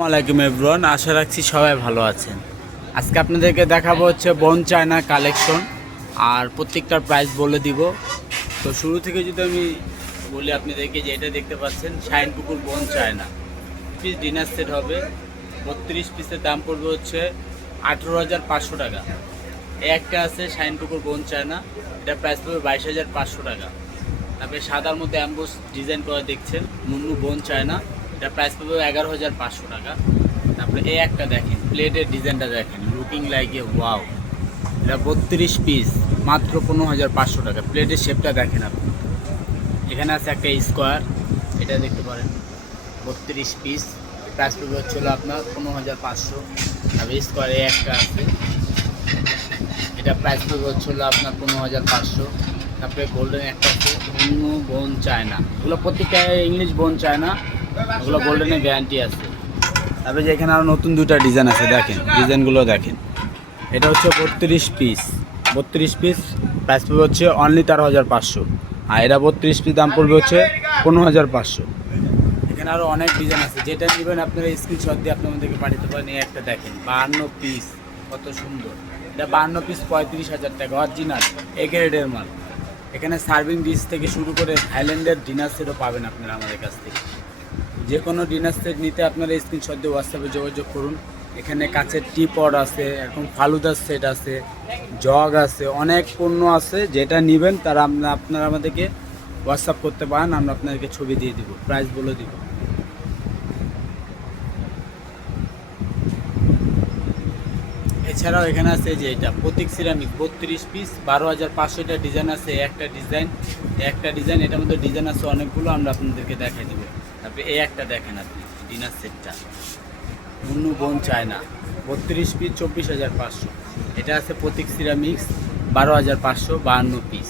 আসসালামাইকুম এভরিওয়ান, আশা রাখছি সবাই ভালো আছেন। আজকে আপনাদেরকে দেখাবো হচ্ছে বোন চায়না কালেকশন, আর প্রত্যেকটার প্রাইস বলে দিব। তো শুরু থেকে যদি আমি বলি আপনাদেরকে, যে এটা দেখতে পাচ্ছেন শাইন পুকুর bone china piece dinner set হবে। 32 পিসের দাম পড়বে হচ্ছে 18,500 টাকা। একটা আছে শাইন পুকুর বোন চায়না, এটা প্রাইস পড়বে 22,500 টাকা। তারপরে সাদার মধ্যে অ্যাম্বোস ডিজাইন করা দেখছেন মুন্নু বোন চায়না, এটা প্রাইস পড়বে 11,500 টাকা। তারপরে এই একটা দেখেন, প্লেটের ডিজাইনটা দেখেন, লুকিং লাইক এ ওয়াও, এটা 32 পিস মাত্র 15,500 টাকা। প্লেটের শেপটা দেখেন আপনি। এখানে আছে একটা স্কোয়ার, এটা দেখতে পারেন 32 পিস, প্রাইস পড়বে হচ্ছিল আপনার 15,500। তারপরে স্কোয়ার এই একটা আছে, এটা প্রাইস পড়বে হচ্ছিল আপনার 15,500। তারপরে গোল্ডেন একটা আছে মুন্নু বোন চায়না, এগুলো প্রত্যেকটা ইংলিশ বোন চায়না, ওগুলো গোল্ডেনের গ্যারান্টি আছে। তারপরে যে এখানে আরও নতুন দুটা ডিজাইন আছে, দেখেন ডিজাইনগুলো দেখেন। এটা হচ্ছে 32 পিস, 32 পিস প্রাইস পড়বে হচ্ছে অনলি 13,500। আর এটা 32 পিস দাম পড়বে হচ্ছে 15,500। এখানে আরও অনেক ডিজাইন আছে, যেটা নেবেন আপনারা স্ক্রিনশট দিয়ে আপনাদেরকে পাঠাতে পারেন। এই একটা দেখেন 52 পিস, কত সুন্দর। এটা 52 পিস 35,000 টাকা, অরিজিনাল এ গ্রেডের মাল। এখানে সার্ভিং ডিশ থেকে শুরু করে থাইল্যান্ডের ডিনার সেটও পাবেন আপনারা আমাদের কাছ থেকে। যে কোনো ডিনার সেট নিতে আপনারা স্ক্রিনশট দিয়ে হোয়াটসঅ্যাপে যোগাযোগ করুন। এখানে কাচের টি পট আছে, এরকম ফালুদার সেট আছে, জগ আছে, অনেক পণ্য আছে। যেটা নেবেন তারা আপনারা আমাদেরকে হোয়াটসঅ্যাপ করতে পারেন, আমরা আপনাদেরকে ছবি দিয়ে দিব, প্রাইস বলে দিব। এছাড়াও এখানে আছে যে এটা প্রতীক সিরামিক 32 পিস 12,500, এটা ডিজাইন আছে একটা ডিজাইন, এটার মধ্যে ডিজাইন আছে অনেকগুলো, আমরা আপনাদেরকে দেখাই দেবো। তারপরে এই একটা দেখেন আপনি ডিনার সেটটা মুন্নু বোন চায়না 32 পিস 24,500, এটা আছে প্রতীক সিরামিক্স 12,500, 52 পিস।